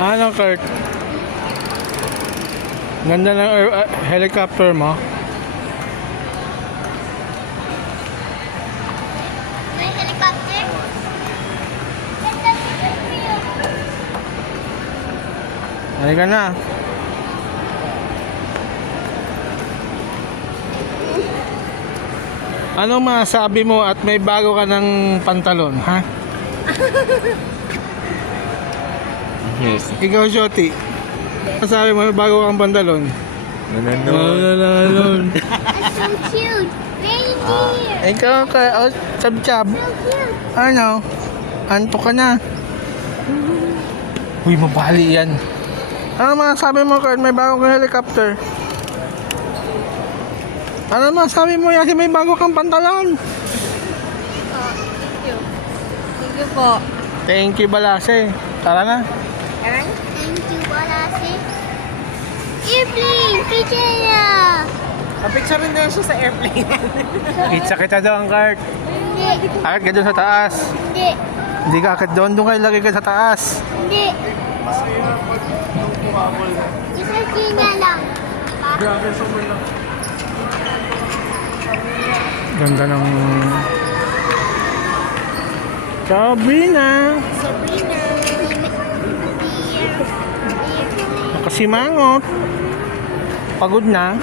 Ano, Kurt? Ganda ng helicopter mo. May helicopter? Ganda ng view. Halika na. Ano masabi mo at may bago ka ng pantalon, ha? Yes. Ikaw, Shoti. Masabi mo may bago kang pantalon? Nananalon. That's so cute. Reindeer. Ikaw, Chab-Chab. So cute. Ano? Antok ka na. Uy, mabali yan. Ano masabi mo, Kurt? May bago kang helicopter. Ano masabi mo yan? May bago kang pantalon. Thank you. Thank you po. Thank you, Balase. Tara na. Thank you, Balasi. Airplane! Picture na! Papicture rin siya sa airplane. Itsa kita doon, Kurt. Hindi. Akit ka doon sa taas. Hindi. Hindi ka akit doon. Doon kayo lagay ka sa taas. Hindi. Isa kina lang. Ganda ng... Sabrina! Sabrina. Nakasimangot. Pagod na.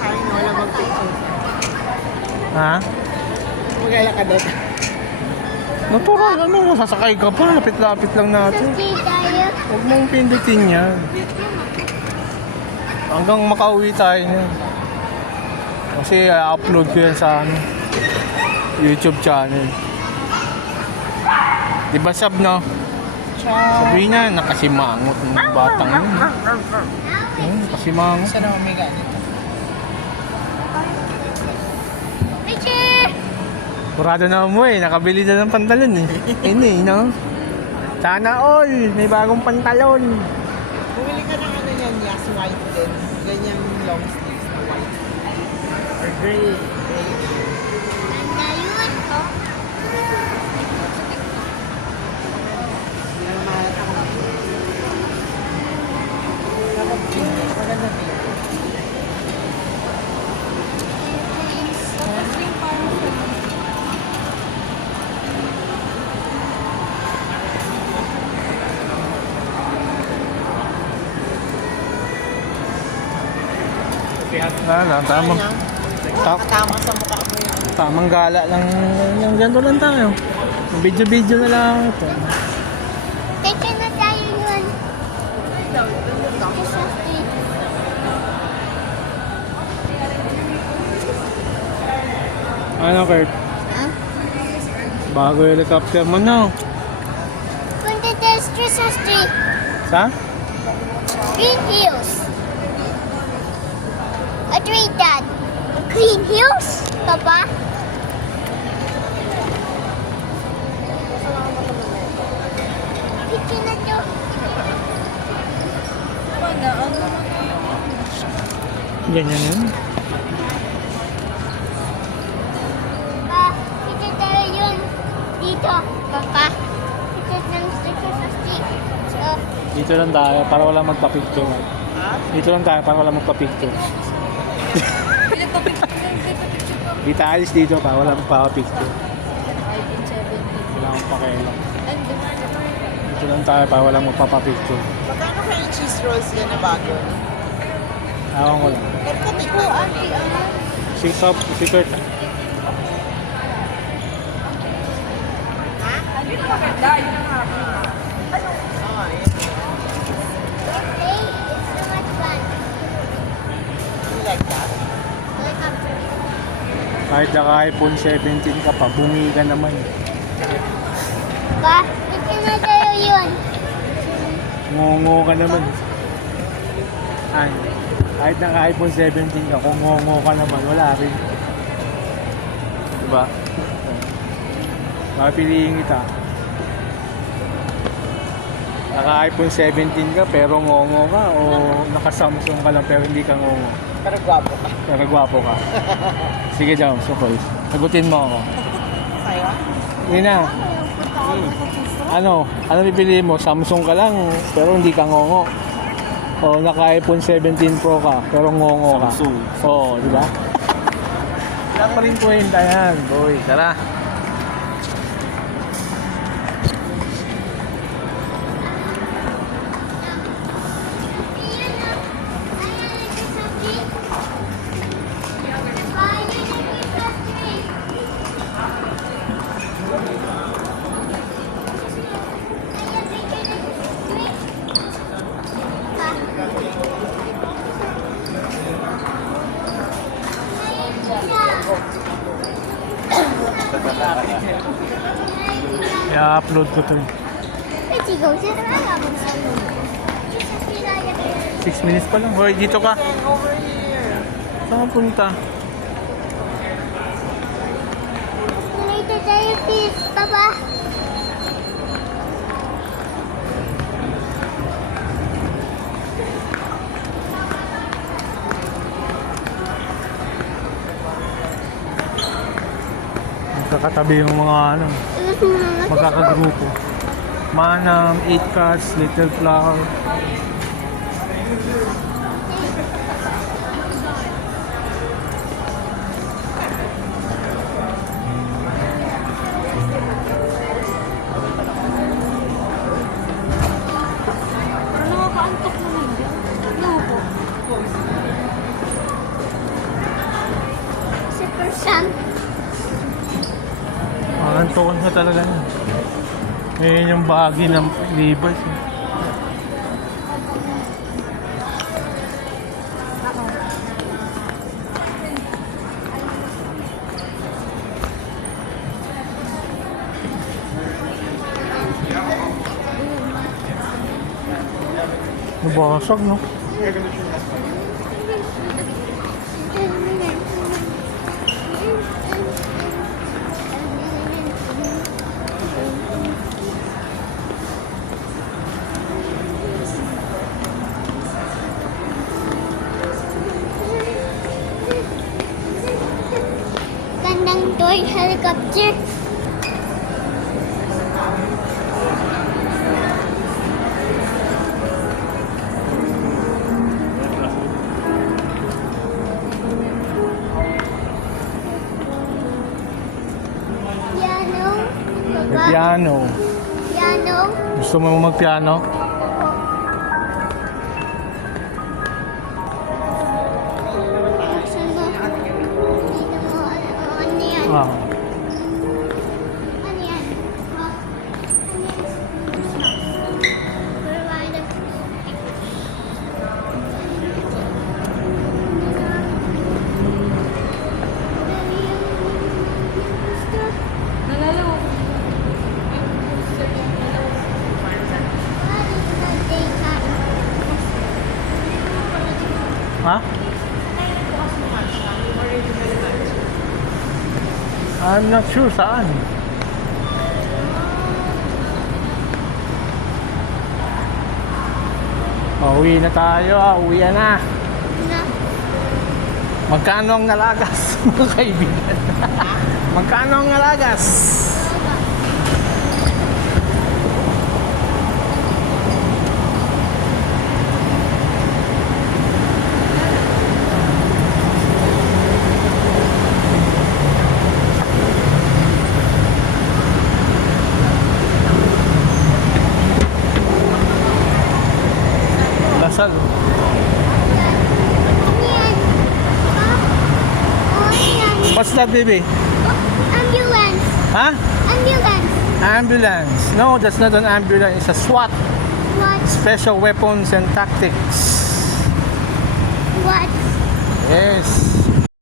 Ay, wala mag-picture. Ha? Magala ka doon. Natural ano, sasakay ka pa. Lapit-lapit lang natin. Suki tayo. Huwag mong pindutin yan. Hanggang makauwi tayo niyan. Kasi i-upload ko yan sa ano, YouTube channel. Di ba, Sab, no? Sabrina, nakasimangot ng batang yun. Nakasimangot. Sana umiga dito. Picture! Kurado na mo eh, nakabili na ng pantalon eh. Ini, no? Sana all, may bagong pantalon. Bumili ka ng ano yan, yes, white din. Ganyan long sleeves na white. Or gray. Ganda yun. Maganda din. Wala, tamang, Katama sa mukha mo yun. tamang gala lang. Yung ganito lang tayo. Video-video na lang ito. Picture na tayo yun. Isa street. Ano, Kurt? Ha? Bago helicopter mo na. Punta tayo sa street. Sa? Green Hills. At read that. Green Hills, Papa? Picture na to. Ganyan yun. Pa, picture tayo yun. Dito, Papa. Picture ng sa street. So, Dito lang tayo para wala magpa-picture. Ha? Dito lang tayo para wala magpa-picture. Di tayo alis dito para wala magpa-picture. Wala akong pakialam. Dito lang tayo para wala magpa-picture. Magkano kayo yung cheese rolls yan na bago? Ewan ko lang. Pero katikman mo. Si Sab, si Kurt. hey, it's so much fun. You like that? Helicopter. Kahit naka-iPhone 17 ka pa, bumi ka naman. Pa, picture na tayo yun. Ngongo ka naman. Ay, kahit naka-iPhone 17 ka, kung ngongo ka naman, wala rin. Diba? Mapiliin kita. Naka-iPhone 17 ka pero ngongo ka o naka-Samsung ka lang pero hindi ka ngongo? Pero gwapo ka. Pero gwapo ka. Sige daw, sukol. Sagutin mo ako. Saya? Hindi na. Ano pipili mo? Samsung ka lang, pero hindi ka ngongo. O naka-iPhone 17 Pro ka, pero ngongo ka. Samsung. Oo, di ba? Wala pa rin kwenta yan, boy. Tara. I-upload ko to. 6 minutes pa lang. Hoy, dito ka. Over here. Saan ka punta? Later tayo, please, Papa. Magkakatabi yung mga ano, magkakagrupo. Manam, 8 Cats, Little Flower. Super Sam. Antokan ka talaga na. Ngayon yung bahagi ng Levi's. Nabasag, no? Gandang toy helicopter. Piano. May Papa. piano. Piano. Gusto mo magpiano? Buksan mo. Tingnan mo. Ano yan? Ah. Ano yan? Oh. Ano yan? Provider. Ha? I'm not sure saan. Uwi na tayo, uwi na. Magkano ang nalagas, mga kaibigan? Magkano ang nalagas? Lasal. What's that, baby? Ambulance. Huh? Ambulance. Ambulance. No, that's not an ambulance. It's a SWAT. What? Special Weapons and Tactics. What? Yes.